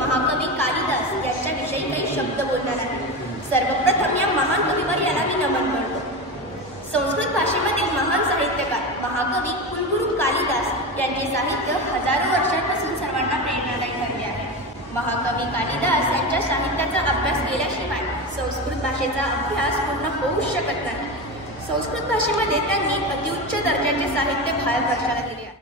महाकवी कालिदास यांच्याविषयी काही शब्द बोलणार आहे। सर्वप्रथम या महान कवीवर याला मी नमन करतो। संस्कृत भाषेमधील महान साहित्यकार महाकवी कुलगुरू कालिदास यांचे साहित्य हजारो वर्षांपासून सर्वांना प्रेरणादायी ठरले आहे। महाकवी कालिदास यांच्या साहित्याचा अभ्यास केल्याशिवाय संस्कृत भाषेचा अभ्यास पूर्ण होऊच शकत नाही। संस्कृत भाषेमध्ये त्यांनी अतिउच्च दर्जाचे साहित्य भारतवर्षाला दिले आहे।